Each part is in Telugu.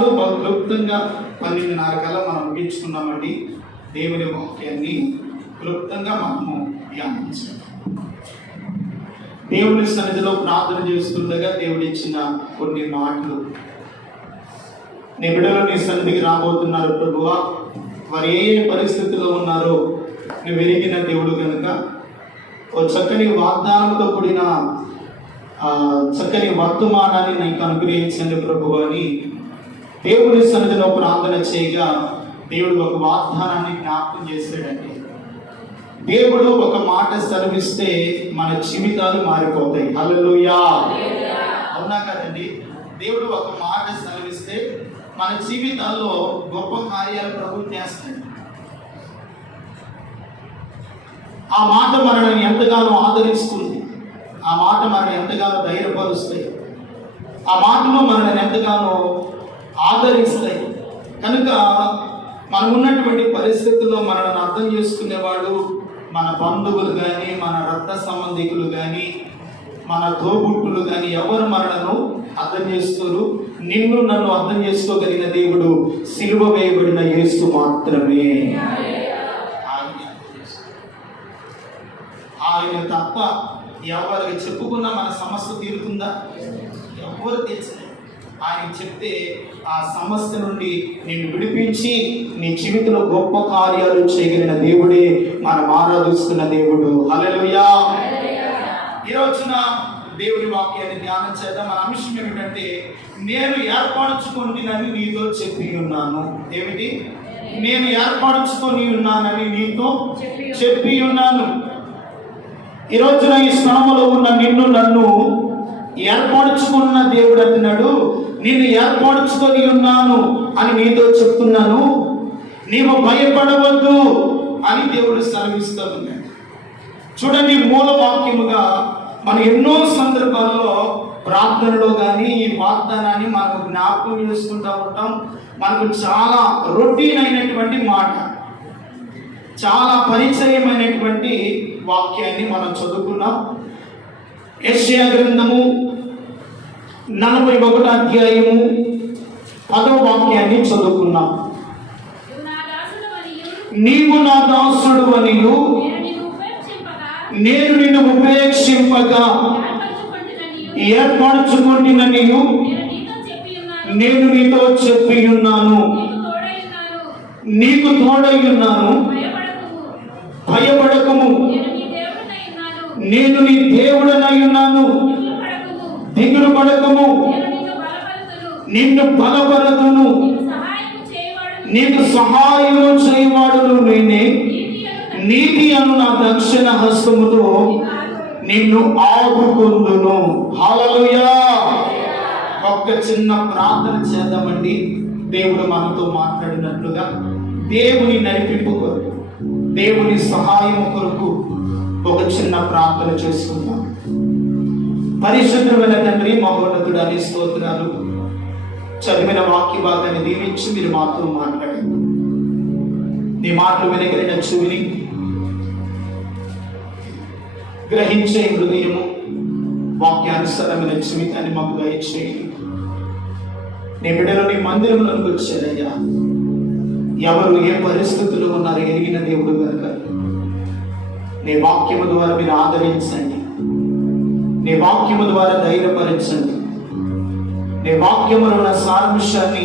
క్లుప్తంగా 12:30 కల్లా మనం ముగించుకున్నామండి. దేవుని వాక్యాన్ని క్లుప్తంగా మనము ధ్యానించాం. దేవుని సన్నిధిలో ప్రార్థన చేస్తుండగా దేవుడు ఇచ్చిన కొన్ని మాటలు, నీ బిడ్డలు నీ సన్నిధికి రాబోతున్నారు ప్రభువా, వారు ఏ పరిస్థితిలో ఉన్నారో నువ్వు ఎరిగిన దేవుడు కనుక ఓ చక్కని వాగ్దానంతో కూడిన చక్కని వర్తమానాన్ని నీకు అనుగ్రహించండి ప్రభు అని దేవుని సన్నిధిలో ప్రార్థన చేయగా దేవుడు ఒక వాగ్దానాన్ని జ్ఞాపకం చేశాడండి. దేవుడు ఒక మాట సెలవిస్తే మన జీవితాలు మారిపోతాయి. హల్లెలూయా, అవునా కదండి? దేవుడు ఒక మాట సెలవిస్తే మన జీవితాల్లో గొప్ప కార్యాలు ప్రభు చేస్తాడు. ఆ మాట మనల్ని ఎంతగానో ఆదరిస్తుంది, ఆ మాట మనల్ని ఎంతగానో ధైర్యపరుస్తాయి, ఆ మాటలు మనల్ని ఎంతగానో ఆదరిస్తాయి. కనుక మనం ఉన్నటువంటి పరిస్థితుల్లో మనల్ని అర్థం చేసుకునేవాడు మన బంధువులు కానీ, మన రక్త సంబంధికులు కానీ, మన తోబుట్టులు కానీ ఎవరు మనలను అర్థం చేసుకోరు. నిన్ను నన్ను అర్థం చేసుకోగలిగిన దేవుడు సిలువ వేయబడిన యేసు మాత్రమే. ఆయన తప్ప ఎవరికి చెప్పుకున్నా మన సమస్య తీరుతుందా? ఎవరు తీర్చలేదు. ఆయన చెప్తే ఆ సమస్య నుండి నిన్ను విడిపించి నీ జీవితంలో గొప్ప కార్యాలు చేయగలిగిన దేవుడే మనం ఆరాధిస్తున్న దేవుడు. హల్లెలూయా. ఈ రోజున దేవుని వాక్యాన్ని ధ్యానం చేద్దాం. మన అంశం ఏమిటంటే, నేను ఏర్పరచుకుంటున్నానని నీతో చెప్పి ఉన్నాను. ఏమిటి? నేను ఏర్పరచుకొని ఉన్నానని నీతో చెప్పి ఉన్నాను. ఈ రోజున ఈ స్థలంలో ఉన్న నిన్ను నన్ను ఏర్పరచుకున్న దేవుడు అంటున్నాడు, నిన్ను ఏర్పరచుకొని ఉన్నాను అని నీతో చెప్తున్నాను, నీవు భయపడవద్దు అని దేవుడు సెలవిస్తూ ఉన్నాడు. చూడండి, మూల వాక్యముగా మనం ఎన్నో సందర్భాల్లో ప్రార్థనలో కానీ ఈ వాగ్దానాన్ని మనకు జ్ఞాపకం చేసుకుంటూ ఉంటాం. మనకు చాలా రొటీన్ అయినటువంటి మాట, చాలా పరిచయమైనటువంటి వాక్యాన్ని మనం చదువుకున్నాం. యెషయా గ్రంథము 41వ అధ్యాయము 10వ వాక్యాన్ని చదువుకున్నాం. నీవు నా దాసుడు అనియు నేను నిన్ను ఉపేక్షింపగా ఏర్పరచుకుంటున్ననియు నేను నీతో చెప్పి ఉన్నాను, నీకు తోడై ఉన్నాను, భయపడకము, నేను నీ దేవుడనై ఉన్నాను, దిగులు పడకము, నిన్ను బలపరతును, నీకు సహాయము చేయవాడును నేనే, నీతి అను నా దక్షిణ హస్తముతో నిన్ను ఆదుకొందును. హల్లెలూయా. ఒక్క చిన్న ప్రార్థన చేద్దామండి. దేవుడు మనతో మాట్లాడినట్లుగా దేవుని నడిపింపు కొరకు, దేవుని సహాయం కొరకు ఒక చిన్న ప్రార్థన చేసుకుందాం. పరిశుద్ధమైన తండ్రి, మహోన్నతుడా నీ స్తోత్రాలు. చదివిన వాక్య భాగాన్ని దీవించి మీరు మాతో మాట్లాడండి. నీ మాటలు వినగలిగిన చెవిని, గ్రహించే హృదయము, వాక్యానుసారమైన జీవితాన్ని మాకు దయచేయండి. నీ బిడ్డలు నీ మందిరంలోకి వచ్చారయ్యా. ఎవరు ఏ పరిస్థితుల్లో ఉన్నారో ఎరిగిన దేవుడు కనుక నీ వాక్యము ద్వారా మీరు ఆదరించండి, నీ వాక్యము ద్వారా ధైర్యపరచండి. నీ వాక్యములో ఉన్న సారాంశాన్ని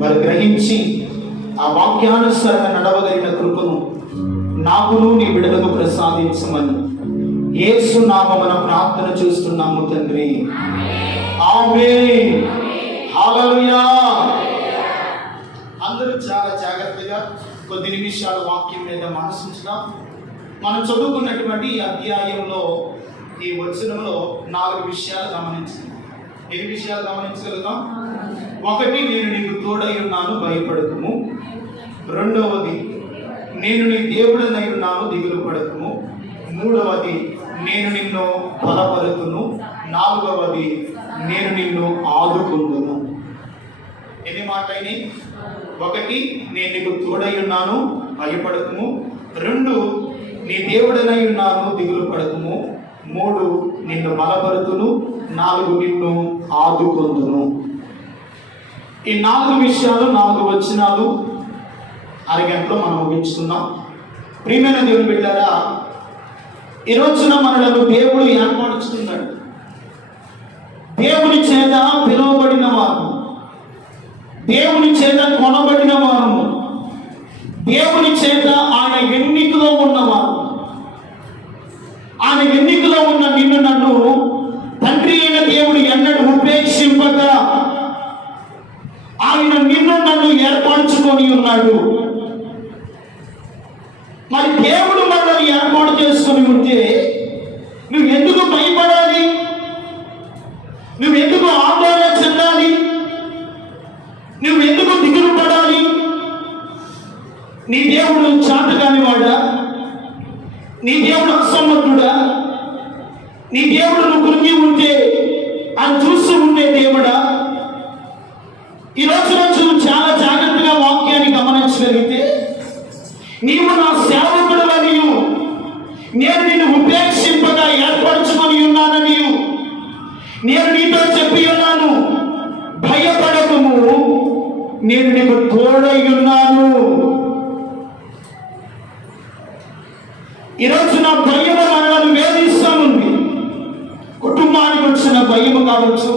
వారు గ్రహించి ఆ వాక్యానుసారంగా నడవగలిగిన కృపను నాకును నీ బిడ్డలకు ప్రసాదించమని యేసు నామమున ప్రార్థన చేస్తున్నాము తండ్రి. ఆమేన్. హల్లెలూయా. అందరూ చాలా జాగ్రత్తగా కొద్ది నిమిషాల వాక్యం మీద మనసుంచుదాం. మనం చదువుకున్నటువంటి ఈ అధ్యాయంలో, ఈ వచనంలో 4 విషయాలు గమనించాలి. ఎన్ని విషయాలు గమనించగలుగుతాం? 1, నేను నీకు తోడై ఉన్నాను, భయపడకుము. 2వది, నేను నీ దేవుడనై ఉన్నాను, దిగులు పడకుము. 3వది, నేను నిన్ను బలపరుతును. 4వది, నేను నిన్ను ఆదుకుందును. ఎన్ని మాటలైనవి? 1, నేను నీకు తోడై ఉన్నాను, భయపడకుము. 2, నీ దేవుడనై ఉన్నాను, దిగులు పడకుము. 3, నిన్ను బలపరుతును. 4, నిన్ను ఆదుకొందును. ఈ 4 విషయాలు 4 వచనాలు అరగంటలో మనం ముగించుకుందాం. ప్రియమైన దేవుని బిడ్డారా, ఈ రోజున మనలను దేవుడు ఏర్పరుచుకున్నాడు. దేవుని చేత పిలువబడిన వారు, దేవుని చేత కొనబడిన వారు, దేవుని చేత ఆయన ఎన్నికలో ఉన్నవారు. ఆయన ఎన్నికలో ఉన్న నిన్ను నన్ను తండ్రి అయిన దేవుడు ఎన్నడూ ఉపేక్షింపక ఆయన నిన్ను నన్ను ఏర్పరచుకొని ఉన్నాడు. మరి దేవుడు మనల్ని ఏర్పాటు చేసుకొని ఉంటే నువ్వు ఎందుకు భయపడాలి? నువ్వు ఎందుకు ఆందోళన చెందాలి? నువ్వు ఎందుకు దిగులు పడాలి? నీ దేవుడు చాతకాని వాడా? నీ దేవుడు అసమర్థుడా? నీ దేవుడు నువ్వు కృంగి ఉంటే అది చూస్తూ ఉండే దేవుడా? ఈ రోజు నువ్వు చాలా జాగ్రత్తగా వాక్యాన్ని గమనించగలిగితే, నీవు నా సేవకుడవని, నేను నిన్ను ఉపేక్షింపగా ఏర్పరచుకొని ఉన్నానని నేను నీతో చెప్పి ఉన్నాను. భయపడకము, నేను నీకు తోడై ఉన్నాను. ఈరోజు నా భయము మనల్ని వేధిస్తానుంది. కుటుంబానికి వచ్చిన భయము కావచ్చు,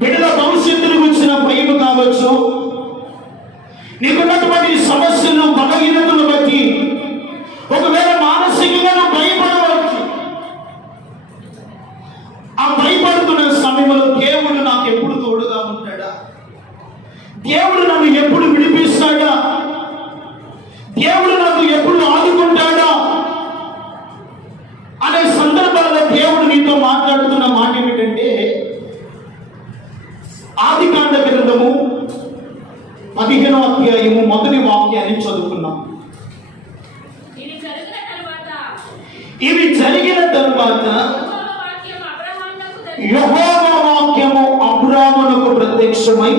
బిడ్డల భవిష్యత్తుకు వచ్చిన భయము కావచ్చు, నీకున్నటువంటి సమస్యలు బలహీనతలు బట్టి ఒకవేళ మానసికంగా నువ్వు భయపడవచ్చు. ఆ భయపడుతున్న సమయంలో దేవుడు నాకు ఎప్పుడు తోడుగా ఉంటాడా? దేవుడు నన్ను ఎప్పుడు విడిపిస్తాడా? దేవుడు నాకు ఎప్పుడు ఆదుకుంటాడా అనే సందర్భాల్లో దేవుడు నీతో మాట్లాడుతున్న మాట ఏమిటంటే, ఆదికాండ గ్రంథము 15వ అధ్యాయము 1వ వాక్యాన్ని చదువుకున్నాం. ఇవి జరిగిన తరువాత యెహోవా వాక్యము అబ్రామునకు ప్రత్యక్షమై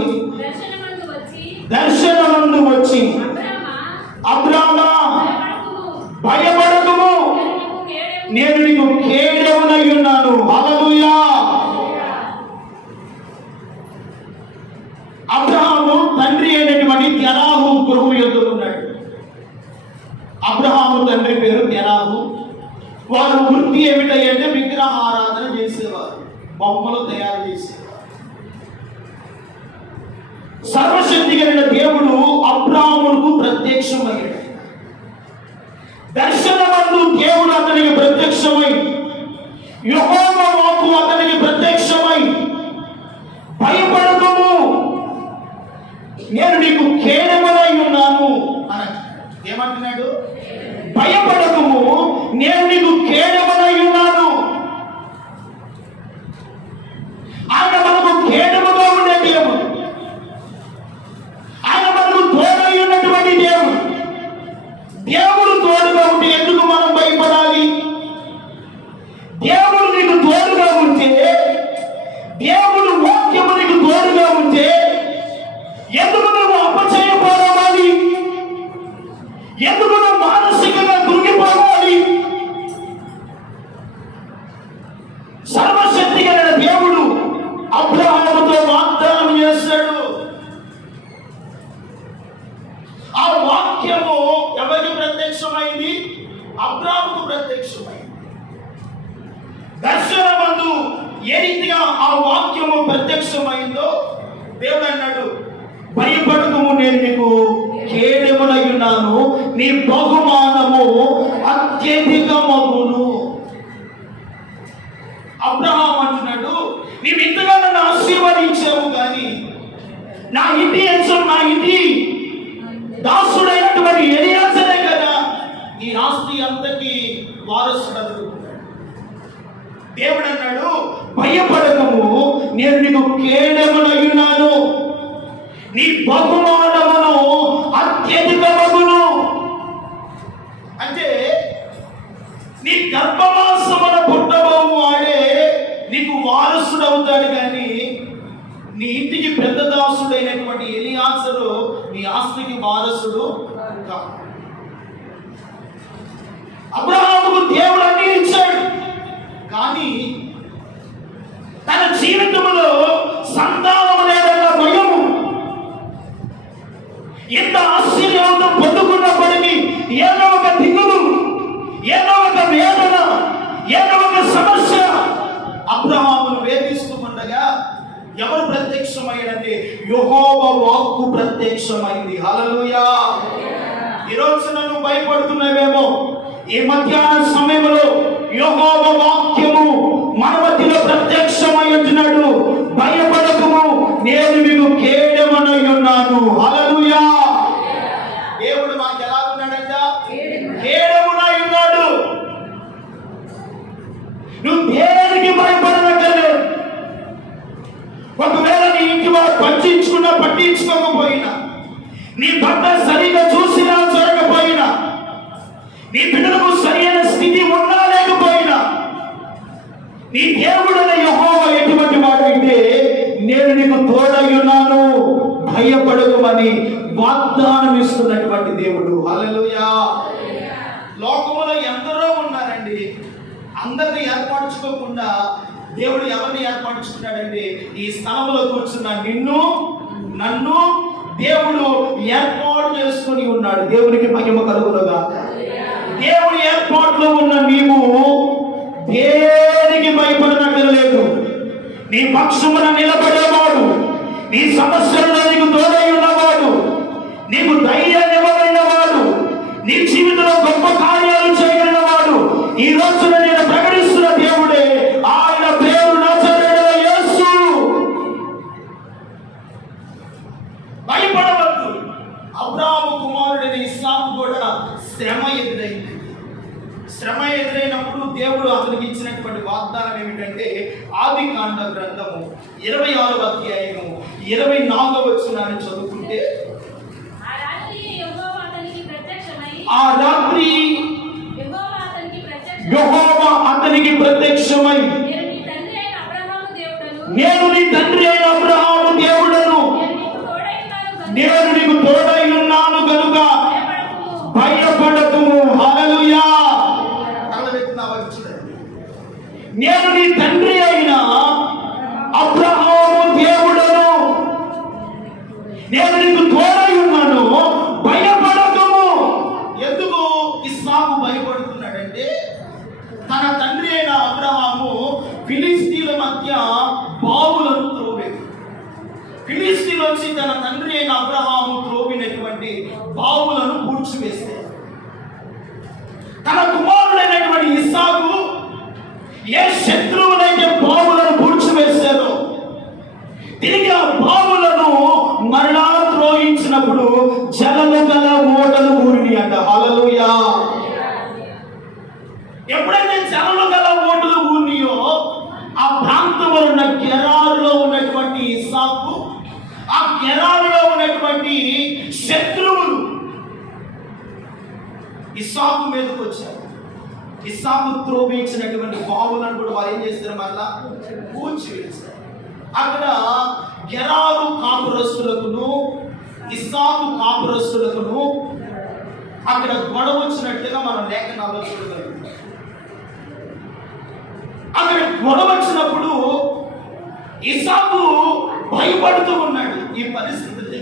దర్శనమందు వచ్చి, అబ్రామా భయపడకుము, నేను నీకు కేడెమునై ఉన్నాను. హల్లెలూయా. అబ్రహాము తండ్రి అయినటువంటి తెరాహు గృహం యొద్ద ఉన్నాడు. అబ్రహాము తండ్రి పేరు తెరాహు. వారు వృత్తి ఏమిటంటే విగ్రహారాధన చేసేవారు, బొమ్మలు తయారు చేసేవారు. సర్వశక్తి కలిగిన దేవుడు అబ్రహాముకు ప్రత్యక్షమయ్యాడు. దర్శనమందు దేవుడు అతనికి ప్రత్యక్షమై, యెహోవా వాక్కు అతనికి ప్రత్యక్షమై, భయపడకుము, నేను నీకు కేడెమునై ఉన్నాను అన్నాడు. ఏమంటున్నాడు? భయపడకుము, నేను నీకు కేడెమునై ఉన్నాను. ఆయన మనకు కేడెముగా ఉండే దేవుడు, ఆయన మనకు తోడై ఉన్నటువంటి దేవుడు. దేవుడు తోడుగా ఉంటే ఎందుకు మనం భయపడాలి? దేవుడు నీకు తోడుగా ఉంటే, దేవుడు వాక్యము నీకు తోడుగా ఉంటే ఎందుకు నువ్వు అపజయపోవాలి? ఎందుకు నువ్వు మానసికంగా కృంగిపోవాలి? సర్వశక్తి కలిగిన దేవుడు అబ్రహాముతో వాగ్దానం చేశాడు. ఆ వాక్యము ఎవరికి ప్రత్యక్షమైంది? అబ్రహాముకు ప్రత్యక్షమైంది. దర్శనమందు ఏ రీతిగా ఆ వాక్యము ప్రత్యక్షమైందో దేవుడు అన్నాడు, భయపడకము, నేను నీకు కేడెమునై ఉన్నాను, నీ బహుమానము అత్యధికమగును. అబ్రహాం అంటున్నాడు, నీవు ఇంతగా నన్ను ఆశీర్వదించావు, కానీ నా ఇంటి దాసుడైనటువంటి ఎలియాజరే కదా ఈ ఆస్తి అంతకి వారసుడు. దేవుడు అన్నాడు, భయపడకము, నేను నీకు కేడెమునై ఉన్నాను, నీ బహుమానమును అత్యధికమగును. అంటే నీ గర్భవాసమున పుట్టబోవు వాడే నీకు వారసుడు అవుతాడు, కానీ నీ ఇంటికి పెద్ద దాసుడైనటువంటి ఎలియాజరు నీ ఆస్తికి వారసుడు కాదు. అబ్రహాముకు దేవుడు అన్ని ఇచ్చాడు, కానీ తన జీవితంలో సంతానం లేదన్న భయము, ఎవరు ప్రత్యక్షమయ్యాడంటే యెహోవా వాక్కు ప్రత్యక్షమైంది. హల్లెలూయా. ఈ రోజు నువ్వు భయపడుతున్నావేమో, ఈ మధ్యాహ్న సమయంలో యెహోవా వాక్యము మన మధ్యలో ప్రత్యక్షమై ఉంటున్నాడు. భయపడకుము, నేను మీకు కేడెమునై ఉన్నాను. హల్లెలూయా. దేవుడు మాకు ఎలా ఉన్నాడంట? కేడెమునై ఉన్నాడు. నువ్వు దేనికి భయపడనక్కర్లేదు. ఒకవేళ నీ ఇంటి వారు పట్టించుకోకపోయినా, నీ భర్త సరిగా చూసినా జరగకపోయినా, నీ బిడ్డలకు సరైన స్థితి ఉన్నా లేకపోయినా, నీ దేవుడైన యెహోవా ఎటువంటి వాడంటే, నేను నీకు తోడై ఉన్నాను, భయపడకుమని వాగ్దానం ఇస్తున్నటువంటి దేవుడు. హల్లెలూయా. లోకములో ఎందరో ఉన్నారండి. అందరిని ఏర్పరచుకోకుండా దేవుడు ఎవరిని ఏర్పరచుకున్నాడంటే, ఈ స్థలంలో కూర్చున్న నిన్ను నన్ను దేవుడు ఏర్పాటు చేసుకుని ఉన్నాడు. దేవునికి మహిమ కలుగునుగా. దేవుడి ఏర్పాటులో ఉన్న నీవు దేనికి భయపడనక్కర్లేదు. నీ పక్షమున నిలబడేవాడు, నీ సమస్యలలో నీకు తోడై ఉన్నవాడు, నీకు ధైర్యాన్ని ఇవ్వగలిగిన వాడు, నీ జీవితంలో గొప్ప కార్యాలు చేయగలిగిన వాడు ఈ రోజున నేను ప్రకటిస్తున్న దేవుడే. ఆయన పేరు నజరేయుడైన యేసు. భయపడవద్దు. అబ్రాహాము కుమారుడైన ఇస్సాకు కూడా శ్రమ ఎదురైంది. శ్రమ ఎదురైనప్పుడు దేవుడు అతనికి ఇచ్చినటువంటి వాగ్దానం ఏమిటంటే, ఆదికాండ గ్రంథము 26వ అధ్యాయము 24వ వచనాన్ని చదువుకుంటే, ఆ రాత్రి యెహోవా అతనికి ప్రత్యక్షమై, నేను నీ తండ్రి అయిన అబ్రహాము దేవుడను, నేను నీకు తోడై ఉన్నాను కనుక భయపడకుము. హల్లెలూయా. నేను నీ తండ్రి అయిన అబ్రహాము దేవుడను, నేను నీకు తోడై ఉన్నాను, భయపడకుము. ఎందుకు ఇస్సాకు భయపడుతున్నాడంటే, తన తండ్రి అయిన అబ్రహాము ఫిలిస్తీన్ల మధ్య బావులను త్రోవేది. ఫిలిస్తీన్లు వచ్చి తన తండ్రి అయిన అబ్రహాము త్రోవినటువంటి బావులను పూడ్చివేస్తే, తన కుమారుడైనటువంటి ఇస్సాకు ఏ శత్రువులైతే బావులను పూడ్చివేశారో, తిరిగి ఆ బావులను మరలా త్రోయించినప్పుడు జలము గల ఓటలు ఊరిని అంట. హల్లెలూయా. ఎప్పుడైతే జలము గల ఓటలు ఊరినియో, ఆ ప్రాంతంలో ఉన్న గెరారులో ఉన్నటువంటి ఇస్సాకు, ఆ గెరారులో ఉన్నటువంటి శత్రువులు ఇస్సాకు మీదకి వచ్చారు. ఇస్సాకు త్రోవించినటువంటి బావులను కూడా వారు ఏం చేస్తారు? మళ్ళా కూల్చివేశారు. అక్కడ గెరారు కాపురస్తులకును ఇస్సాకు కాపురస్తులకును అక్కడ గొడవ వచ్చినట్లుగా మనం లేఖనాల్లో చూడగలుగుతాం. అక్కడ గొడవ వచ్చినప్పుడు ఇస్సాకు భయపడుతూ ఉన్నాడు. ఈ పరిస్థితి,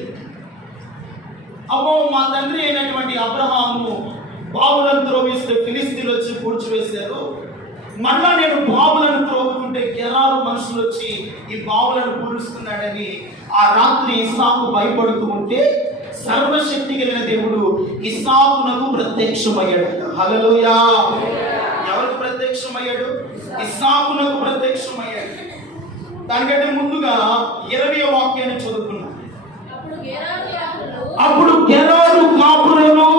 అమ్మో మా తండ్రి అయినటువంటి అబ్రహాము బావులను త్రోవిస్తే ఫిలిస్తీన్లు వచ్చి పూడ్చివేశారు, మళ్ళా నేను బావులను త్రోవుకుంటే గెరారు మనుషులు వచ్చి ఈ బావులను పూడుస్తున్నాడని ఆ రాత్రి ఇస్సాకు భయపడుతూ ఉంటే, సర్వశక్తి కలిగిన దేవుడు ఇస్సాకునకు ప్రత్యక్షమయ్యాడు. హల్లెలూయా. ఎవరికి ప్రత్యక్షమయ్యాడు? ఇస్సాకునకు ప్రత్యక్షమయ్యాడు. దానికంటే ముందుగా 20వ వాక్యాన్ని చదువుకున్నాం. అప్పుడు గెరారు కాపురులు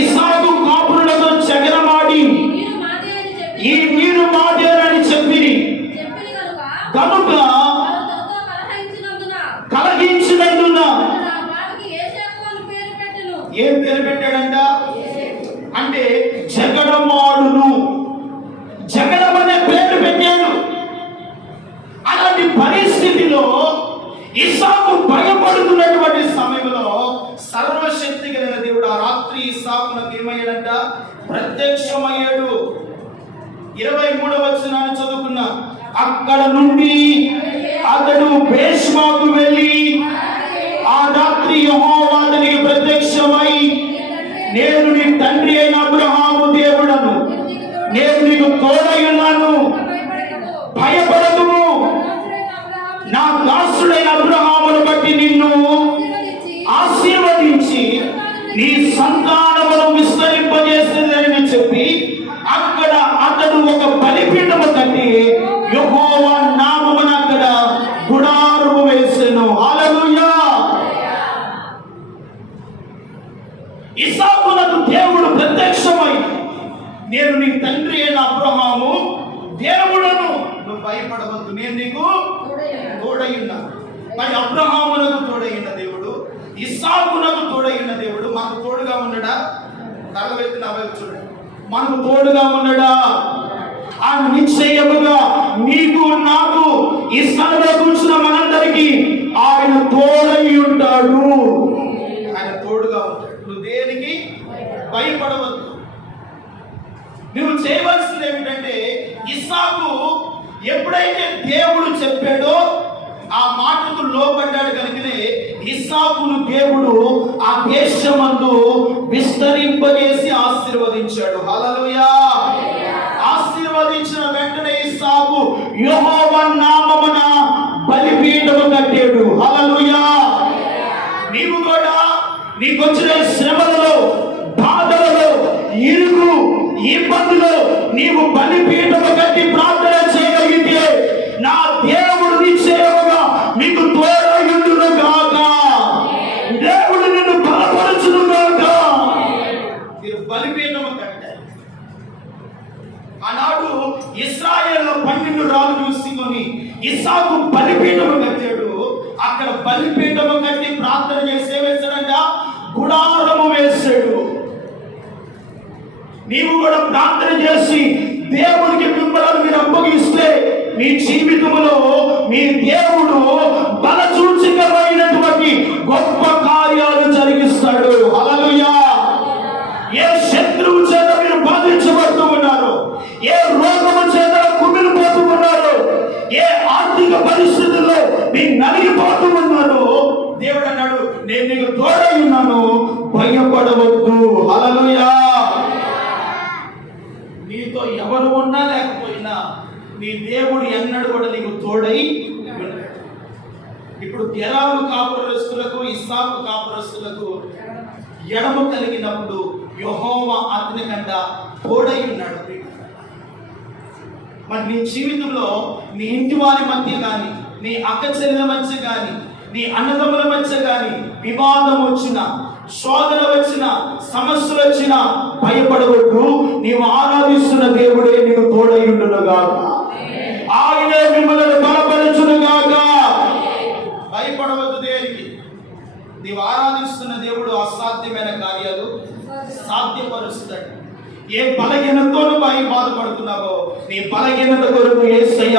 ఇస్సాకు కాపురులతో జగడమాడి, ఈ నీరు మాదేరని చెప్పిరి కనుక కలహించినందున ఏం పేరు పెట్టాడంట అంటే జగడమాడును, జగడం అనే పేరు పెట్టాడు. అలాంటి పరిస్థితిలో ఇస్సాకు భయపడుతున్నటువంటి సమయంలో సర్వశక్తి కలిగిన దేవుడు ఆ రాత్రి ఇస్సాకునకు ఏమయ్యాడంట? ప్రత్యక్షమయ్యాడు. 23వ వచనాన్ని చదువుకున్నా. అక్కడ నుండి అతడు బేష్మాకు వెళ్ళి ఆ రాత్రి యెహోవా అతనికి ప్రత్యక్షమై, నేను నీ తండ్రి అయిన అబ్రహాము దేవుడను, నేను నీకు తోడై ఉన్నాను, భయపడకుము, నేను నీ తండ్రి అయిన అబ్రహాము దేవుడను, నువ్వు భయపడవద్దు, నేను నీకు తోడైనా. మరి అబ్రహామునకు తోడైన దేవుడు, ఇస్సాకునకు తోడైన దేవుడు మనకు తోడుగా ఉన్నాడా? తలవెత్తిన వైపు చూడండి, మనకు తోడుగా ఉన్నాడా? ఆయన నిశ్చయముగా నీకు నాకు ఈ స్థలంలో కూర్చున్న మనందరికీ ఆయన తోడై ఉంటాడు. ఆయన తోడుగా ఉంటాడు. నువ్వు దేనికి భయపడవద్దు. నువ్వు చేయవలసింది ఏమిటంటే, ఇస్సాకు ఎప్పుడైతే దేవుడు చెప్పాడో ఆ మాటకు లోబడ్డాడు కనుకనే ఇస్సాకును దేవుడు ఆ దేశమందు విస్తరింపజేసి ఆశీర్వదించాడు. హల్లెలూయా. ఆశీర్వదించిన వెంటనే ఇస్సాకు యెహోవా నామమున బలిపీఠము కట్టాడు. హల్లెలూయా. నీవు కూడా నీకొచ్చిన శ్రమలలో, బాధలలో, ఇరుకు ఇబ్బందులో నీవు బలిపీఠము కట్టి ప్రార్థన చేయగలిగితే నా దేవుడు నిశ్చయముగా మీకు తోడయుండును గాక. దేవుడు నిన్ను బలపరచును గాక. మీరు బలిపీఠము కట్టారు. ఆనాడు ఇశ్రాయేలు 12 రాళ్ళు చూసుకొని ఇస్సాకు బలిపీఠము కట్టాడు. అక్కడ బలిపీఠము కట్టి ప్రార్థన చేసి వేశాడంట, గుడారము వేశాడు. నీవు కూడా ప్రార్థన చేసి దేవునికి మిమ్మల్ని మీరు అప్పగిస్తే మీ జీవితంలో మీ దేవుడు బలసూచకమైనటువంటి గొప్ప కార్యాలు జరిగిస్తాడు. హల్లెలూయా. ఏ శత్రువు చేత మీరు బాధించబడుతూ ఉన్నారు, ఏ రోగము చేత కుమిలిపోతూ ఉన్నారు, ఏ ఆర్థిక పరిస్థితుల్లో మీరు నలిగిపోతూ ఉన్నారు, దేవుడు అన్నాడు, నేను నీకు తోడై ఉన్నాను, భయపడవద్దు. హల్లెలూయా. నీతో ఎవరు ఉన్నా లేకపోయినా నీ దేవుడు ఎన్నడూ కూడా నీకు తోడై ఉన్నాడు. ఇప్పుడు గెరారు కాపురస్తులకు, ఇస్సాకు కాపురస్తులకు ఎడమ కలిగినప్పుడు యెహోవా అతని కంట తోడై ఉన్నాడు. మరి నీ జీవితంలో నీ ఇంటి వారి మధ్య కానీ, నీ అక్క చెల్లెల మధ్య కానీ, నీ అన్నదమ్ముల మధ్య కానీ వివాదం వచ్చినా, శోధన వచ్చిన, సమస్యలు వచ్చిన భయపడవద్దు. నీవు ఆరాధిస్తున్న దేవుడే నీకు తోడై ఉండును గాక. ఆయనే మిమ్మల్ని బలపరచును గాక. భయపడవద్దు దేనికి. నీవు ఆరాధిస్తున్న దేవుడు అసాధ్యమైన కార్యాలు సాధ్యపరుస్తాడు. ఏ బలహీనతతో బాధపడుతున్నావో నీ బలహీనత కొరకు యేసయ్య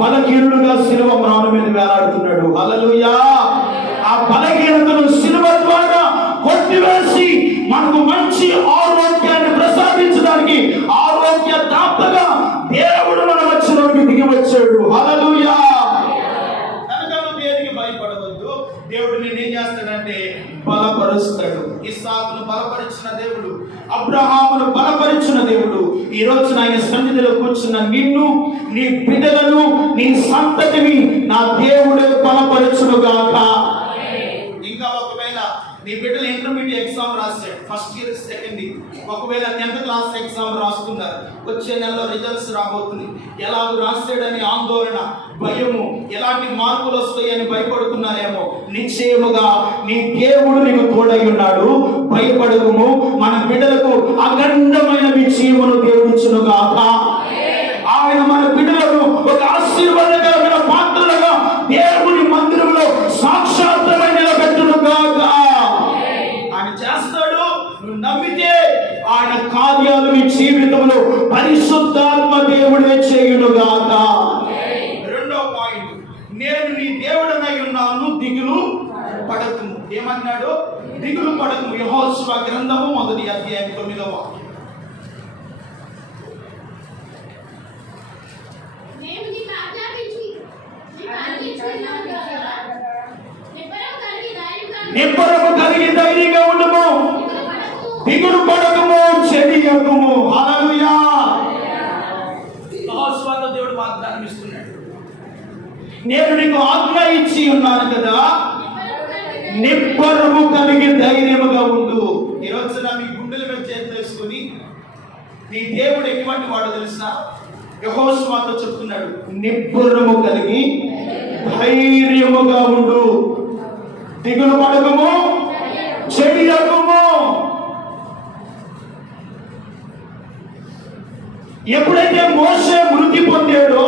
బలహీనుడుగా శిలువ మ్రాను మీద వేలాడుతున్నాడు. హల్లెలూయా. ఆ బలహీనతను శిలువ ద్వారా కొట్టివేసి మనకు మంచి ఆరోగ్యాన్ని ప్రసాదించడానికి ఆరోగ్య దాతగా దేవుడు మన మధ్యలోకి దిగి వచ్చాడు. హల్లెలూయా. కనుక దేనికి భయపడవద్దు. దేవుడు నేను ఏం చేస్తాడంటే బలపరుస్తాడు. ఇస్సాకును బలపరిచిన దేవుడు, అబ్రహామును బలపరిచిన దేవుడు ఈ రోజు ఆయన సన్నిధిలో కూర్చున్న నిన్ను, నీ బిడ్డలను, నీ సంతతిని నా దేవుడే బలపరచును గాక. ఇంకా ఒకవేళ నీ బిడ్డలు ఇంటర్మీడియట్ ఎగ్జామ్ రాశాడు, ఫస్ట్ ఇయర్, సెకండ్ ఇయర్, ఒకవేళ 10th క్లాస్ ఎగ్జామ్ రాస్తున్నారు, వచ్చే నెలలో రిజల్ట్స్ రాబోతుంది, ఎలా రాశాడని ఆందోళన, భయము, ఎలాంటి మార్పులు వస్తాయని భయపడుతున్నారేమో, నిశ్చయముగా నీ దేవుడు నీకు తోడై ఉన్నాడు. భయపడకుము. మన బిడ్డలకు అఖండమైన విజయమును దేవుడిచ్చును గాక. ఆయన మన బిడ్డలకు ఒక ఆశీర్వాదకరమైన పాత్రలుగా దేవుని మందిరంలో సాక్షాత్మైన నిలబెట్టును గాక. ఆయన చేస్తాడు. నువ్వు నమ్మితే ఆయన కార్యాలు నీ జీవితంలో పరిశుద్ధాత్మ దేవుడే చేయును గాక. రెండో పాయింట్, నేను నీ దేవుడనై ఉన్నాను, దిగులు పడకుము. ఏమన్నాడు? దిగులు పడకుము. యెహోషువ గ్రంథము 1వ అధ్యాయం 9వ వాక్యం. నిబ్బరము కలిగి ధైర్యంగా ఉండము, దిగులు పడకము, చెడియకుము. హల్లెలూయా. యెహోషువతో దేవుడు వాగ్దానం ఇస్తున్నాడు, నేను నీకు ఆజ్ఞ ఇచ్చి ఉన్నాను కదా, నిబ్బరము కలిగి ధైర్యముగా ఉండు. ఈ రోజున మీ గుండెల మీద చేతులు వేసుకుని నీ దేవుడు ఎటువంటి వాడు తెలుసా? యెహోషువతో చెప్తున్నాడు, నిబ్బరము కలిగి ధైర్యముగా ఉండు, దిగులు పడకము, చెడియకుము. ఎప్పుడైతే మోషే మృతి పొందాడో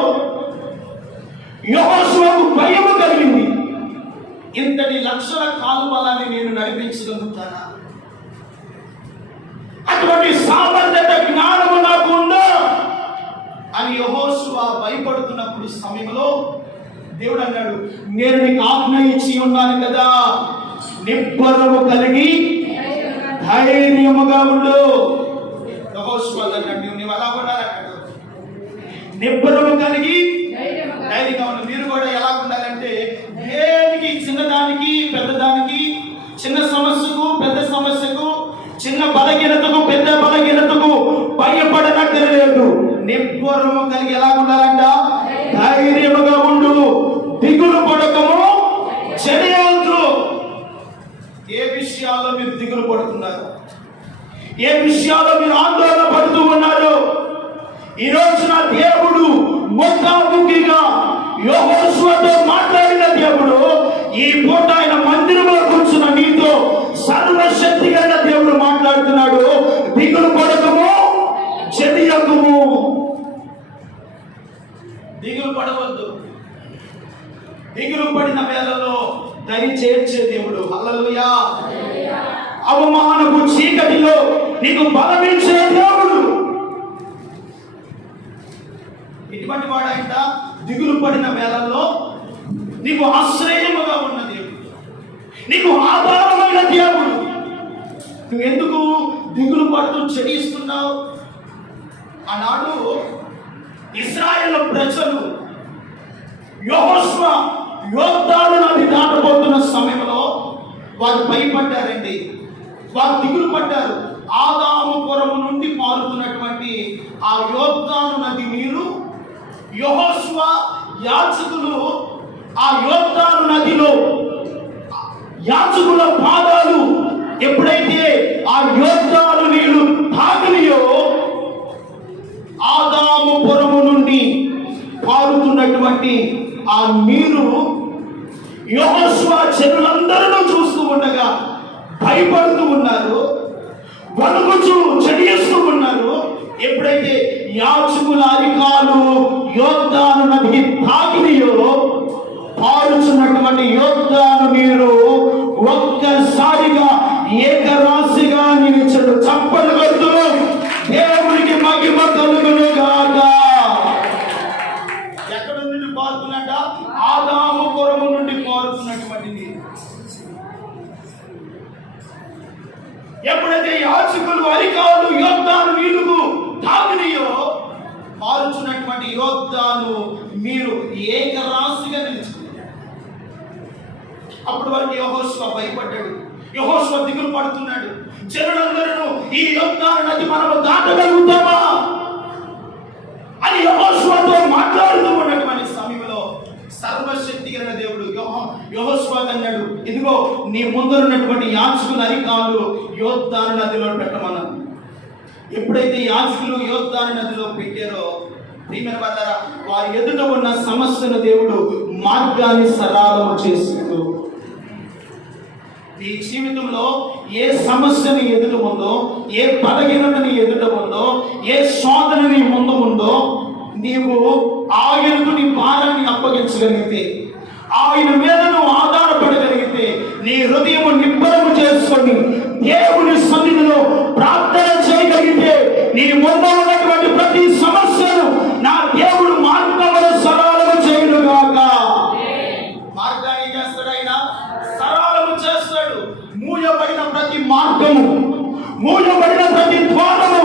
యెహోషువకు భయము కలిగింది. ఇంతటి లక్షల కాలువలని నేను నడిపించగలుగుతానా? అటువంటి సామర్థ్యత జ్ఞానము నాకు ఉందా అని యెహోషువ భయపడుతున్నప్పుడు సమయంలో దేవుడు అన్నాడు, నేను నీకు ఆజ్ఞ ఇచ్చి ఉన్నాను కదా, నిబ్బరము కలిగి ధైర్యముగా ఉండు. యెహోషువ అన్నాడు, నువ్వు ఎలా ఉండాలన్నాడు? నిబ్బరము కలిగి ధైర్యంగా ఉండు. మీరు కూడా ఎలా ఉండాలంటే దేనికి, చిన్నదానికి పెద్దదానికి, చిన్న సమస్యకు పెద్ద సమస్యకు, చిన్న బలహీనతకు పెద్ద బలహీనతకు భయపడనక్కర్లేదు. నిబ్బరము కలిగి ఎలా ఉండాలంట? ధైర్యముగా ఉండు, దిగులు పడకము, చెడియొద్దు. ఏ విషయాల్లో మీరు దిగులు పడుతున్నారు? ఏ విషయాల్లో మీరు ఆందోళన పడుతూ ఉన్నారు? ఈ రోజున దేవుడు ముఖాముఖిగా యెహోషువతో మాట్లాడిన దేవుడు ఈ పూట ఆయన మందిరంలో కూర్చున్న నీతో సర్వశక్తి కలిగిన దేవుడు మాట్లాడుతున్నాడు. దిగులు పడకము, చెడియకము. దిగులు పడవద్దు. దిగులు పడిన వేళలో దరి చేర్చే దేవుడు. హల్లెలూయా. అవమానపు చీకటిలో నీకు బలమిచ్చే దేవుడు. ఇటువంటి వాడంట దిగులు పడిన వేళల్లో నీకు ఆశ్రయముగా ఉన్న దేవుడు, నీకు ఆధారమైన దేవుడు. నువ్వు ఎందుకు దిగులు పడుతూ చెడిస్తున్నావు? ఆనాడు ఇశ్రాయేలు ప్రజలు యెహోషువ యోర్దాను నది దాటబోతున్న సమయంలో వారు భయపడ్డారండి. వారు దిగులు పడ్డారు. ఆదాముపురము నుండి పారుతున్నటువంటి ఆ యోర్దాను నది నీరు యెహోషువ యాజకులు ఆ యోర్దాను నదిలో యాజకుల పాదాలు ఎప్పుడైతే ఆ యోర్దాను నీళ్లు తాకినాయో ఆదాముపురము నుండి పారుతున్నటువంటి ఆ నీరు యెహోషువ జనులందరూ చూస్తూ ఉండగా భయపడుతూ ఉన్నారు, వణుకుచూ చెడియేస్తూ ఉన్నారు. ఎప్పుడైతే యాజకుల అరికాలు యోర్దాను నదికి తాకినాయో పారుచున్నటువంటి యోర్దాను నీరు ఒక్కసారిగా ఏకరాశిగా నిలిచాడు. చప్పలు కొడుతూ దేవునికి మహిమ కలుగును గాక. ఎక్కడ నుండి పారుతున్నట? ఆదాముపురము నుండి పారుతున్నటువంటిది. ఎప్పుడైతే యాజకులు అరికాలు యోర్దాను నీళ్లకు తాకినాయో పారుచున్నటువంటి యోర్దాను మీరు ఏకరాశిగా నిలిచింది. అప్పటి వరకు యెహోషువ భయపడ్డాడు, యెహోషువ దిగులు పడుతున్నాడు. జనులందరూ ఈ యోర్దాను నది మనము దాటగలుగుతామా అని యెహోషువతో మాట్లాడుతూ ఉన్నటువంటి సమయంలో సర్వశక్తి కలిగిన దేవుడు యెహోషువ అన్నాడు, ఇదిగో నీ ముందరున్నటువంటి యాజకుల అరికాలు యోర్దాను నదిలో పెట్టమన్నాడు. ఎప్పుడైతే యాజకులు యోర్దాను నదిలో పెట్టారో ప్రియమైన వారలారా, వారి ఎదుట ఉన్న సమస్యను దేవుడు మార్గాన్ని సరళము చేసిండు. నీ జీవితంలో ఏ సమస్యని ఎదుట ఉందో, ఏ బలహీనతని ఎదుట ఉందో, ఏ శోధనని ముందు ఉందో, నీవు ఆయనకు నీ భారాన్ని అప్పగించగలిగితే, ఆయన మీద నువ్వు ఆధారపడగలిగితే, నీ హృదయము నిబ్బరము చేసుకొని దేవుని సన్నిధిలో ప్రార్థన చేయగలిగితే, నీ ముందు ఉన్నటువంటి ప్రతి సమస్యను నా దేవుడు మార్గమును సరళము చేయునుగాక. మార్గాన్ని చేస్తాడు ఆయన, సరళము చేస్తాడు. మూయబడిన ప్రతి మార్గము, మూయబడిన ప్రతి ద్వారము,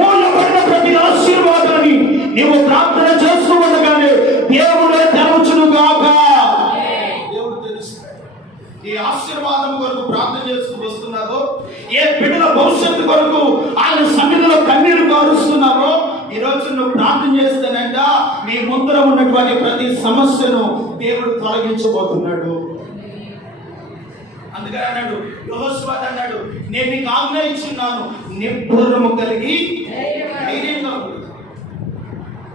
మూయబడిన ప్రతి ఆశీర్వాదాన్ని నీవు ప్రార్థన చేస్తూ ఉండగానే దేవుడే తెరచునుగాక. దేవుడు తెలుస్తాడు. ఈ ఆశీర్వాదం కొరకు ప్రార్థన చేస్తూ వస్తున్నారో, ఏ బిడ్డల భవిష్యత్తు కొరకు ఆయన సన్నిధిలో కన్నీరు కారుస్తున్నారో, ఈ రోజు నువ్వు ప్రార్థన చేస్తానంట నీ ముందర ఉన్నటువంటి ప్రతి సమస్యను దేవుడు తొలగించబోతున్నాడు. అందుకని అన్నాడు, యెహోషువ అన్నాడు, నేను నీకు ఆజ్ఞ ఇచ్చున్నాను, నిబ్బరము కలిగి ధైర్యంగా ఉండు.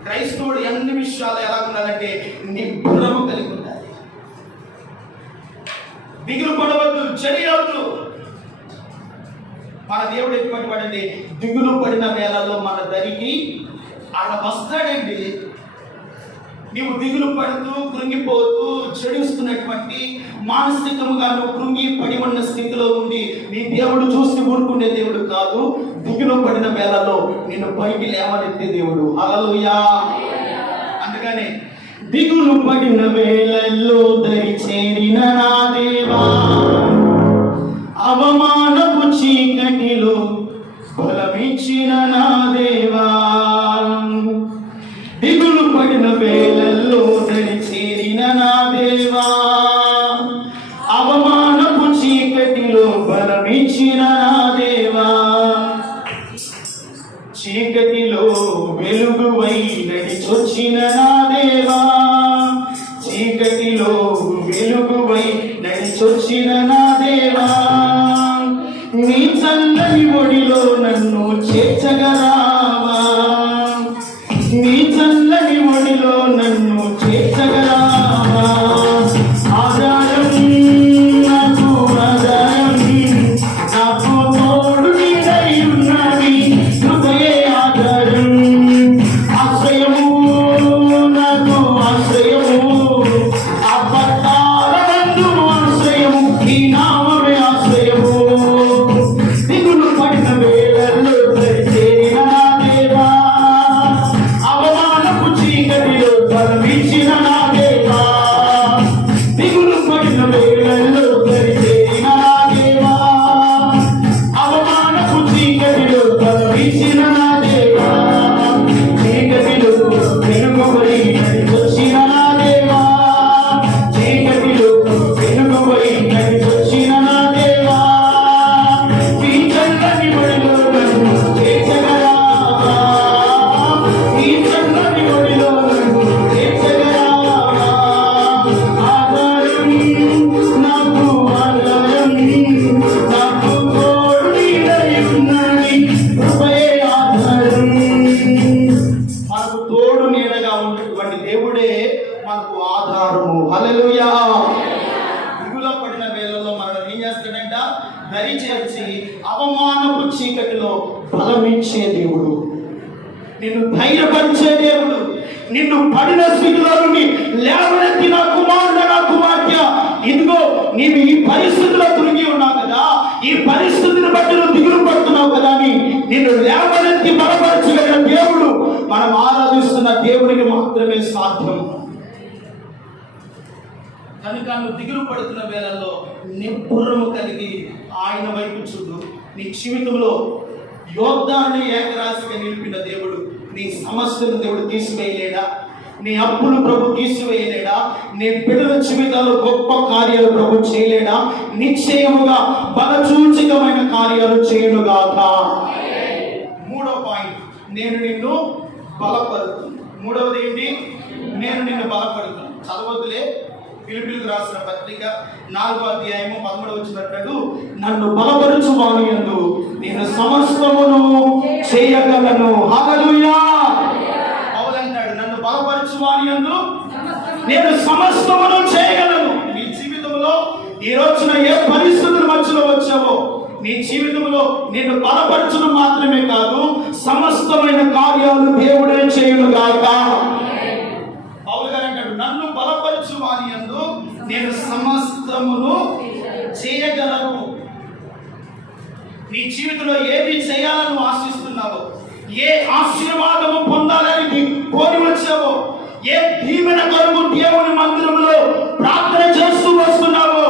క్రైస్తవుడు అన్ని విషయాలు ఎలా ఉండాలంటే నిబ్బరము కలిగి ఉండాలి. దిగులు పడవద్దు, చెడియొద్దు. మన దేవుడు ఎటువంటి వాడండి? దిగులు పడిన వేళల్లో మన దరికి ఆయన వస్తాడండి. నీవు దిగులు పడుతూ కృంగిపోతూ చెడుస్తున్నటువంటి మానసికముగా నువ్వు కృంగి పడి ఉన్న స్థితిలో ఉండి నీ దేవుడు చూసి ఊరుకునే దేవుడు కాదు. దిగులు పడిన వేళలో నిన్ను పైకి లేవనెత్తే దేవుడు. హల్లెలూయా. అందుకనే దిగులు పడిన వేళల్లో దరి చేరిన నా దేవా, అవమానపు చీకటిలో బలమిచ్చిన నా దేవా, దిగులు పడిన వేళల్లో దరి చేరిన నా దేవా, అవమానపు చీకటిలో బలమిచ్చిన నా దేవా, చీకటిలో వెలుగువై నడిచొచ్చిన నా దేవా, చీకటిలో వెలుగువై నడిచొచ్చిన నా దేవా, నీ చల్లని ఒడిలో నన్ను చేర్చగరావా, నీ చల్లని ఒడిలో నన్ను చేర్చగరావా, ఆధారం నాకు ఆధారం, నాకు తోడు నీడై ఉన్నది కృపయే ఆధారం, ఆశ్రయము నాకు ఆశ్రయము, అబద్ధాలందు ఆశ్రయము, ఈ నామమే ఆశ్రయము, దిగులు పడిన వేళల్లో చేరిన నా దేవా, అవమానపు చీకటిలో బలమిచ్చిన నా దేవా, దిగులు పడిన వేళల్లో చేరిన నా దేవా, అవమానపు చీకటిలో బలమిచ్చిన నా దేవా, చీకటిలో వెలుగువై నడిచొచ్చిన నా దేవా, చీకటిలో వెలుగువై నడిచొచ్చిన నా దేవా, నీ చల్లని ఒడిలో నన్ను చేర్చగరావా, నీ చల్లని ఒడిలో నన్ను చేర్చగరావా, ఆధారం నాకు ఆధారం, నాకు తోడు నీడై ఉన్నది కృపయే ఆధారం. మనకు తోడు నీడగా ఉన్నటువంటి దేవుడే మనకు ఆధారము. హల్లెలూయా. దిగులో పడిన వేళల్లో మనల్ని ఏం చేస్తాడంట? దరి చేర్చి అవమానపు చీకటిలో బలమిచ్చే దేవుడు, నిన్ను ధైర్యపరిచే దేవుడు, నిన్ను పడిన స్థితిలో నుండి లేవనెత్తి నా కుమారుడు నా కుమార్తె, ఇదిగో నీవు ఈ పరిస్థితిలో తిరిగి ఉన్నావు కదా, ఈ పరిస్థితిని బట్టి నువ్వు దిగులు పడుతున్నావు కదా అని నిన్ను లేవనెత్తి బలపరచగలిగిన దేవుడు మనం ఆరాధిస్తున్న దేవుడికి మాత్రమే సాధ్యం. కనుక నువ్వు దిగులు పడుతున్న వేళల్లో నిబ్బరము కలిగి ఆయన వైపు చూడు. నీ జీవితంలో యోద్ధాన్ని ఏకరాశిగా నిలిపిన దేవుడు నీ సమస్యను దేవుడు తీసివేయలేడా? నీ అప్పులు ప్రభు తీసివేయలేడా? నీ బిడ్డల జీవితాల్లో గొప్ప కార్యాలు ప్రభు చేయలేడా? నిశ్చయముగా బలసూచకమైన కార్యాలు చేయనుగాక. మూడో పాయింట్, నేను నిన్ను బలపరుతున్నా. మూడవది ఏంటి? నేను నిన్ను బలపరుతున్నా. చదవద్దులే, ఫిలిప్పీయులకు రాసిన పత్రిక 4వ అధ్యాయము 13వ వచనం, నన్ను బలపరచు వాని యందు నేను సమస్తమును చేయగలను. హల్లెలూయా. పౌలు అంటాడు, నన్ను బలపరచు వాని యందు నేను సమస్తమును చేయగలను. నీ జీవితంలో ఈ రోజున ఏ పరిస్థితుల మధ్యలో వచ్చావో నీ జీవితంలో నిన్ను బలపరచడం మాత్రమే కాదు, సమస్తమైన కార్యాలు దేవుడే చేయునుగాక. పౌలు గారు అంటాడు, నన్ను బలపరచు వాని యందు నేను సమస్తమును చేయగలను. నీ జీవితంలో ఏది చేయాలని ఆశిస్తున్నావో, ఏ ఆశీర్వాదము పొందాలని కోరి వచ్చావో, ఏ దీవెన కొరకు దేవుని మందిరంలో ప్రార్థన చేస్తూ వస్తున్నావో,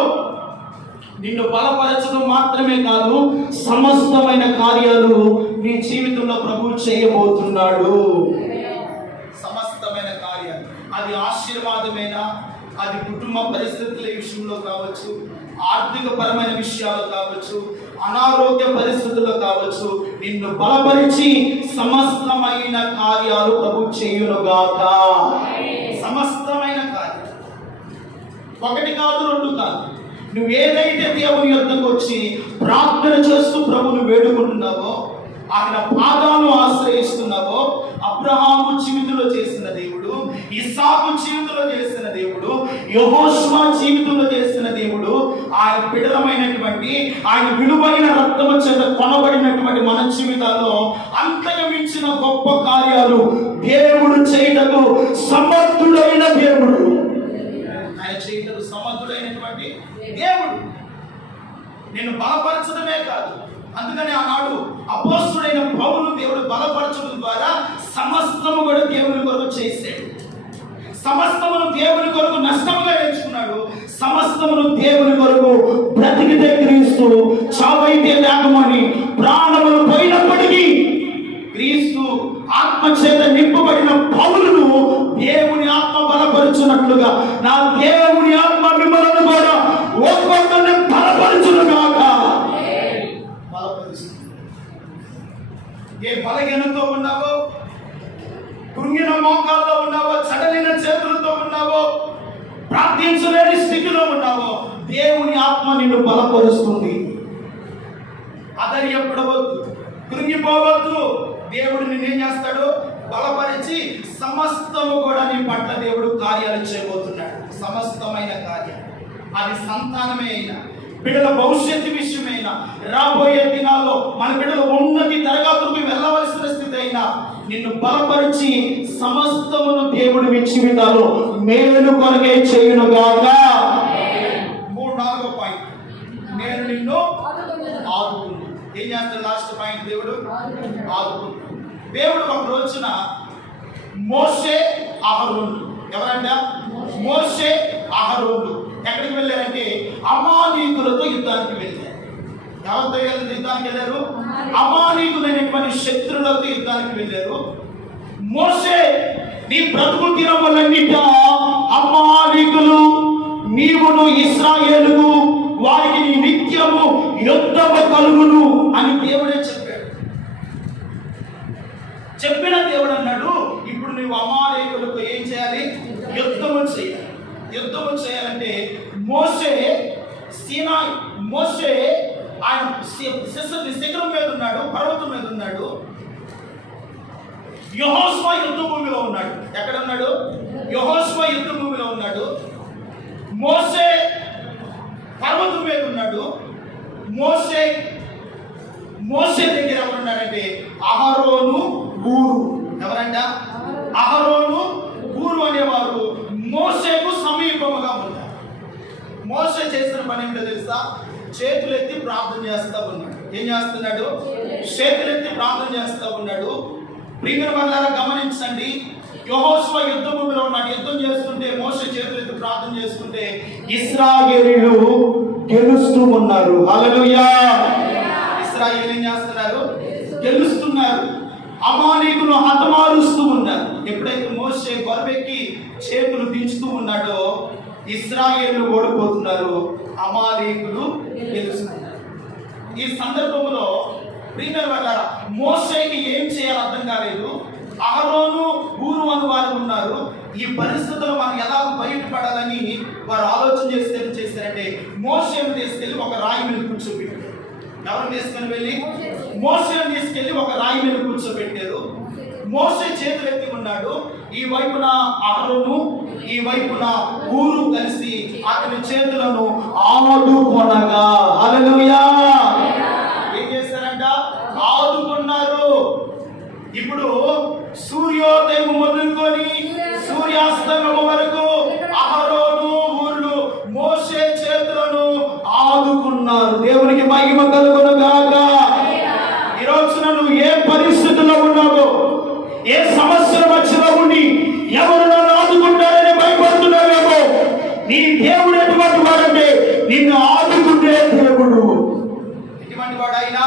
నిన్ను బలపరచడం మాత్రమే కాదు, సమస్తమైన కార్యాలు నీ జీవితంలో ప్రభువు చేయబోతున్నాడు. సమస్తమైన కార్యాలు, అది ఆశీర్వాదమేనా, అది కుటుంబ పరిస్థితుల విషయంలో కావచ్చు, ఆర్థిక పరమైన విషయాలు కావచ్చు, అనారోగ్య పరిస్థితుల్లో కావచ్చు, నిన్ను బలపరిచి సమస్తమైన కార్యాలు ప్రభు చేయునుగాక. సమస్తమైన కార్యాలు, ఒకటి కాదు, రెండు కాదు. నువ్వు ఏదైతే దేవుని యొద్దకు వచ్చి ప్రార్థన చేస్తూ ప్రభువును వేడుకుంటున్నావో, ఆయన పాదాలను ఆశ్రయిస్తున్నావో, అబ్రహాము జీవితంలో చేసిన దేవుడు, ఇస్సాకు జీవితంలో చేసిన దేవుడు, యెహోషువ జీవితంలో చేసిన దేవుడు, ఆయన బిడలమైనటువంటి, ఆయన విలువైన రక్తము చేత కొనబడినటువంటి మన జీవితాల్లో అంతగా మించిన గొప్ప కార్యాలు దేవుడు చేయటకు సమర్థుడైన దేవుడు. ఆయన చేయటకు సమర్థుడైనటువంటి దేవుడు. నేను బలపరచడమే కాదు, అందుకని ఆనాడు అపోస్తుడైన పౌలు దేవుడు బలపరచడం ద్వారా సమస్తము కూడా దేవుని కొరకు చేశాడు. సమస్తమును దేవుని కొరకు నష్టముగా ఎంచుకున్నాడు. సమస్తమును దేవుని కొరకు బ్రతికితే క్రీస్తు, చావైతే లేకమని ప్రాణములు పోయినప్పటికీ క్రీస్తు ఆత్మ చేత నింపబడిన పౌలును దేవుని ఆత్మ బలపరుచున్నట్లుగా నా దేవుని ఆత్మ మిమ్మల్ని కూడా ఒక్కొక్కరిని బలపరచునుగాక. బలపరుస్తుంది. ఏ బలహీనతో ఉన్నావో, కృంగిన మోకాల్లో ఉన్నావో, చడలిన చేతులతో ఉన్నావో, ప్రార్థించలేని స్థితిలో ఉన్నావో, దేవుని ఆత్మ నిన్ను బలపరుస్తుంది. అధైర్యపడవద్దు, కృంగిపోవద్దు. దేవుడు నిన్నేం చేస్తాడు? బలపరిచి సమస్తము కూడా నీ పట్ల దేవుడు కార్యాలు చేయబోతున్నాడు. సమస్తమైన కార్యం, అది సంతానమే అయినా, బిడ్డల భవిష్యత్తు విషయమైనా, రాబోయే దినాల్లో మన బిడ్డలు ఉన్నతి తరగతులకు వెళ్ళవలసిన స్థితి అయినా నిన్ను బలపరిచి సమస్తమును దేవుడు మీ జీవితాలు మేలు కొరకే చేయునుగాక. 4వ పాయింట్, నేను నిన్ను ఆదుకుంటాను. ఏం చేస్తాడు? లాస్ట్ పాయింట్, దేవుడు ఆదుకుంటాడు. దేవుడు ఒక రోజున మోషే, అహరోను, ఎవరంట? మోషే, అహరోను ఎక్కడికి వెళ్ళారంటే అమాలీకులతో యుద్ధానికి వెళ్ళారు. ఎవరితో యుద్ధానికి వెళ్ళారు? అమాలీకులైనటువంటి శత్రువులతో యుద్ధానికి వెళ్ళారు. మోషే, నీ బ్రతుకు దినములన్నిట అమాలీకులు నీవును ఇశ్రాయేలుకు వారికి నీ నిత్యము యుద్ధము కలుగును అని దేవుడే చెప్పాడు. చెప్పిన దేవుడు అన్నాడు, ఇప్పుడు నువ్వు అమాలేకులకు ఏం చేయాలి? యుద్ధము చేయాలి. యుద్ధము చేయాలంటే మోషే ఆయన శిఖరం మీద ఉన్నాడు, పర్వతం మీద ఉన్నాడు. యెహోషువ యుద్ధ భూమిలో ఉన్నాడు. ఎక్కడ ఉన్నాడు? యెహోషువ యుద్ధ భూమిలో ఉన్నాడు. మోషే పర్వతం మీద ఉన్నాడు. మోషే దగ్గర ఎవరున్నారంటే అహరోను, హూరు. ఎవరంట? అహరోను, హూరు అనేవారు మోషేకు సమీపముగా ఉన్నారు. మోషే చేసిన పని ఏంటో తెలుసా? చేతులెత్తి ప్రార్థన చేస్తూ ఉన్నాడు. ఏం చేస్తున్నాడు? చేతులెత్తి ప్రార్థన చేస్తూ ఉన్నాడు. ప్రియమైన వాళ్ళారా గమనించండి, యెహోషువ యుద్ధ భూమిలో ఉన్నాడు. యుద్ధం చేస్తుంటే మోషే చేతులెత్తి ప్రార్థన చేస్తుంటే ఇశ్రాయేలీయులు గెలుస్తూ ఉన్నారు. హల్లెలూయా. ఇశ్రాయేలీయులు ఏం చేస్తున్నారు? గెలుస్తున్నారు. అమాలీకులు హతమారుస్తూ ఉన్నారు. ఎప్పుడైతే మోషే గొర్రెక్కి చేతులు దించుతూ ఉన్నాడో ఇశ్రాయేలు ఓడిపోతున్నారు, అమాలీకులు గెలుస్తున్నారు. ఈ సందర్భంలో ప్రియమైన వాళ్ళారా మోషేకి ఏం చేయాలో అర్థం కాలేదు. అహరోను, హూరు అని వారు ఉన్నారు. ఈ పరిస్థితుల్లో మనం ఎలా బయటపడాలని వారు ఆలోచన చేస్తే ఏం చేశారంటే మోషేను తీసుకెళ్లి ఒక రాయి మీద కూర్చోబెట్టారు. ఎవరు తీసుకుని వెళ్ళి? మోషేను తీసుకెళ్లి ఒక రాయి మీద కూర్చోబెట్టారు. మోషే చేతులు ఎత్తి ఉన్నాడు. ఈ వైపున అహరోను, ఈ వైపున హూరు కలిసి అతని చేతులను ఆదుకొనగా. హల్లెలూయా. ఏం చేశారంట? ఆదుకున్నారు. ఇప్పుడు సూర్యోదయం మొదలుకొని సూర్యాస్తమయం వరకు అహరోను, హూరు మోషే చేతులను ఆదుకున్నారు. దేవునికి మహిమ కలుగును గాక. ఈ రోజున నువ్వు ఏ పరిస్థితిలో ఉన్నావో, ఏ సమస్యల మధ్యలో ఉండి ఎవరు నన్ను ఆదుకుంటారని భయపడుతున్నావేమో, నీ దేవుడు ఎటువంటి వాడంటే నిన్ను ఆదుకుంటే దేవుడు. ఎటువంటి వాడు ఆయన?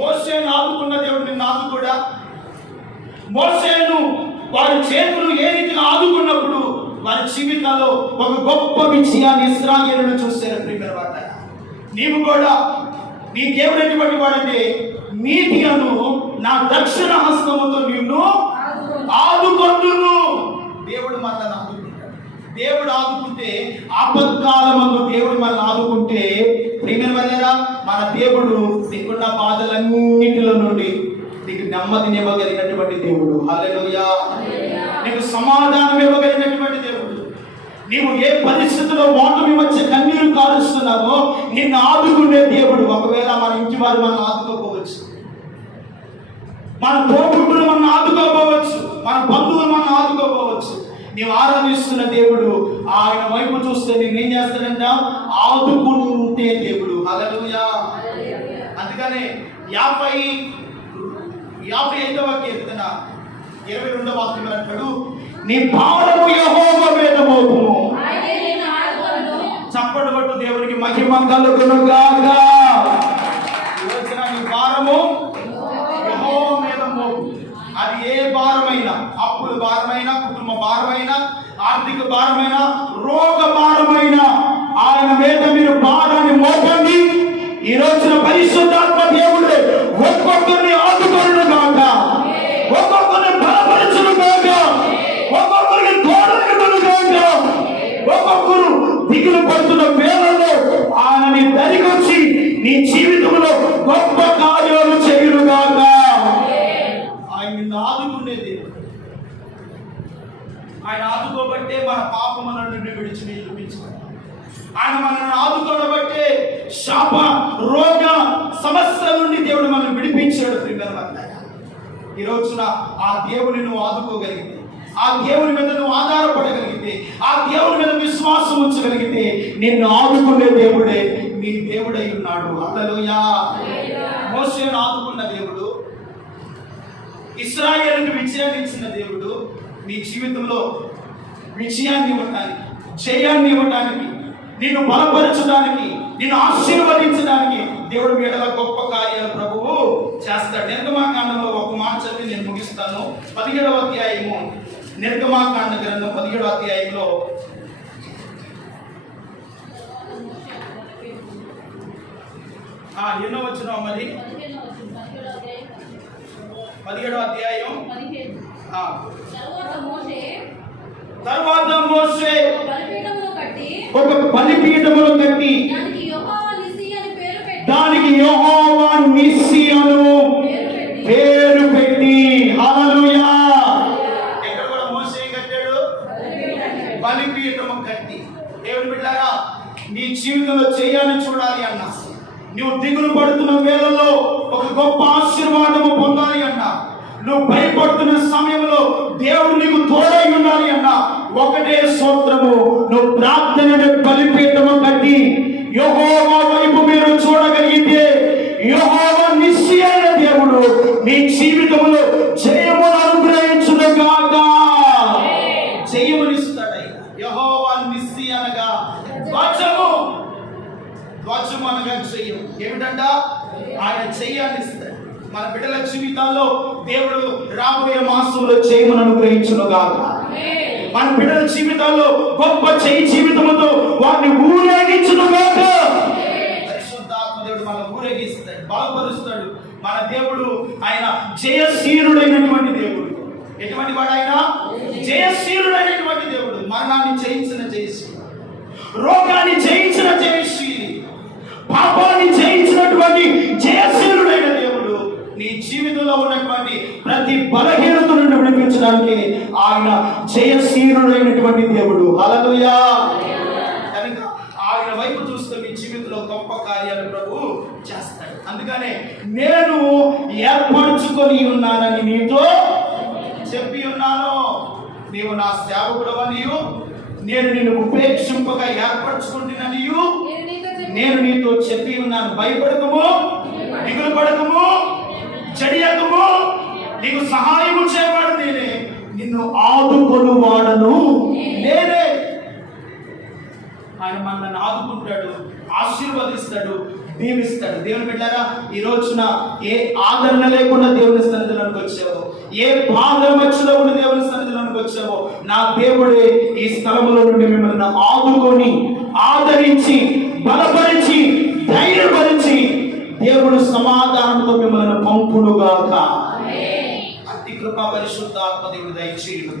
మోషేను ఆదుకున్న దేవుడు నిన్ను ఆదుకోడా? మోషేను వారి చేతులు ఏ రీతిగా ఆదుకున్నప్పుడు వారి జీవితాల్లో ఒక గొప్ప విజయాన్ని ఇశ్రాయేలును చూశారు. ప్రియమైన వారు, నీవు కూడా నీ దేవుడు ఎటువంటి వాడంటే నీతి అను నా దక్షిణ హస్తముతో నిన్ను ఆదుకొందును. దేవుడు మనల్ని ఆదుకుంటాడు. దేవుడు ఆదుకుంటే, ఆపత్కాలమందు దేవుడు మనల్ని ఆదుకుంటే ప్రియమైన వాళ్ళారా మన దేవుడు నీకున్న బాధలన్నిటిలో నుండి నీకు నెమ్మదిని ఇవ్వగలిగినటువంటి దేవుడు. హల్లెలూయా. నీకు సమాధానం ఇవ్వగలిగినటువంటి దేవుడు. నీవు ఏ పరిస్థితిలో ఓటమి వచ్చే కన్నీరు కారుస్తున్నావో నిన్ను ఆదుకునే దేవుడు. ఒకవేళ మన ఇంటి వారు మనం ఆదుకోకపోవచ్చు, మన తోబుట్టులు మనం ఆదుకోకపోవచ్చు, మన బంధువులు మనం ఆదుకోకపోవచ్చు. నీవు ఆరాధిస్తున్న దేవుడు ఆయన వైపు చూస్తే నేను ఏం చేస్తాడంట? ఆదుకుంటే దేవుడు. హల్లెలూయా. అందుకనే 55వ కీర్తన 22వ వాక్యం అంటాడు, నీ భారము యెహోవా మీద మోపుము. చప్పట్లు కొట్టు, దేవునికి మహిమ కలుగును గాక. నీ భారము యెహోవా మీద మోపు. అది ఏ భారమైనా, అప్పుల భారమైనా, కుటుంబ భారమైనా, ఆర్థిక భారమైనా, రోగ భారమైనా ఆయన మీద మీరు భారాన్ని మోపండి. ఈ రోజున పరిశుద్ధాత్మ దేవుడు ఒక్కొక్కరిని ఆదుకొనును గాక, ఒక్కొక్కరిని బలపరచును గాక, ఒక్కొక్కరిని తోడనివ్వను గాక. ఒక్కొక్కరు దిగులు పడుతున్న వేళల్లో ఆయన నీ దరికి వచ్చి నీ జీవితంలో గొప్ప కార్యాలు చేయును గాక. ఆయన నిన్ను ఆదుకునేది. ఆయన ఆదుకోబట్టే మన పాపముల నుండి విడిచి నిలిపించుకున్నాం. ఆయన మనల్ని ఆదుకోబట్టే శాప రోగ సమస్యల నుండి దేవుడు మనల్ని విడిపించాడు. ఈ రోజున ఆ దేవుని నువ్వు ఆదుకోగలిగితే, ఆ దేవుని మీద నువ్వు ఆధారపడగలిగితే, ఆ దేవుని మీద విశ్వాసం ఉంచగలిగితే నిన్ను ఆదుకునే దేవుడే నీ దేవుడై ఉన్నాడు. హల్లెలూయా. మోషేను ఆదుకున్న దేవుడు, ఇశ్రాయేలుకు విజయాన్ని ఇచ్చిన దేవుడు నీ జీవితంలో విజయాన్ని ఇవ్వటానికి, జయాన్ని ఇవ్వటానికి, నిన్ను బలపరచడానికి, నిన్ను ఆశీర్వదించడానికి దేవుడు మీదల గొప్ప కార్యాలు ప్రభువు చేస్తాడు. నిర్గమాకాండంలో ఒక మాట చదివి నేను ముగిస్తాను. 17వ అధ్యాయము, నిర్గమాకాండ గ్రంథం 17వ అధ్యాయంలో ఎన్నో వచ్చినావు మరి? 17వ అధ్యాయం. తరువాత మోషే ఒక బలిపీఠమును కట్టి దానికి యెహోవా నిస్సి అను పేరు పెట్టి. హల్లెలూయా. ఎక్కడ కూడా మోషే కట్టాడు? బలిపీఠము కట్టి. దేవుని బిడ్డలారా, నీ జీవితంలో చేయాలని చూడాలి అన్నా, నువ్వు దిగులు పడుతున్న వేళల్లో ఒక గొప్ప ఆశీర్వాదము పొందాలి అన్నా, నువ్వు భయపడుతున్న సమయంలో దేవుడు నీకు తోడై ఉండాలి అన్నా, ఒకటే సూత్రము, నువ్వు ప్రార్థన బలిపీఠము కట్టి యెహోవా వైపు మీరు చూడగలిగితే యెహోవా నిస్సి అయిన దేవుడు నీ జీవితంలో జయమును అనుగ్రహించును గాక. జయమునిస్తాడయ్యా. యెహోవా నిస్సి అనగా ధ్వజము, ధ్వజము అనగా జయం. ఏమిటంట? ఆయన జయాన్ని ఇస్తాడు. మన బిడ్డల జీవితాల్లో దేవుడు రాబోయే మాసంలో జయమును అనుగ్రహించును గాక. మన బిడ్డల జీవితాల్లో గొప్ప జీవితంతో వారిని ఊరేగించును గాక. పరిశుద్ధాత్మ దేవుడు మన ఊరేగిస్తాడు, బలపరుస్తాడు. మన దేవుడు ఆయన జయశీలుడైనటువంటి దేవుడు. ఎటువంటి వాడు ఆయన? జయశీలుడైనటువంటి దేవుడు. మరణాన్ని జయించిన జయశీలు, రోగాన్ని జయించిన జయశీలి, పాపాన్ని జయించినటువంటి జయశీలుడైన దేవుడు నీ జీవితంలో ఉన్నటువంటి ప్రతి బలహీనత నుండి విడిపించడానికి ఆయన జయశీలుడైనటువంటి దేవుడు. హల్లెలూయా. కనుక ఆయన వైపు చూస్తే మీ జీవితంలో గొప్ప కార్యాలు ప్రభు చేస్తాడు. అందుకనే నేను ఏర్పరచుకొని ఉన్నానని నీతో చెప్పి ఉన్నాను. నీవు నా సేవకుడవనియు, నేను నిన్ను ఉపేక్షింపగా ఏర్పరచుకుంటున్నానియు నేను నీతో చెప్పి ఉన్నాను. భయపడకము, దిగులు పడకము, చెడియకము, నీకు సహాయము చేయవాడు నేనే, నిన్ను ఆదుకొను వాడను నేనే. ఆయన మనల్ని ఆదుకుంటాడు, ఆశీర్వదిస్తాడు, దీవిస్తాడు. దేవుని బిడ్డారా, ఈ రోజున ఏ ఆదరణ లేకుండా దేవుని సన్నిధిలోకి వచ్చావో, ఏ బాధల మధ్యలో ఉన్న దేవుని సన్నిధిలోకి వచ్చావో, నా దేవుడే ఈ స్థలంలో నుండి మిమ్మల్ని ఆదుకొని, ఆదరించి, బలపరిచి, ధైర్యపరిచి దేవుడు సమాధానంతో మిమ్మల్ని పంపునుగాక. అతి కృపా పరిశుద్ధాత్మ దేవుడు దయచేయును.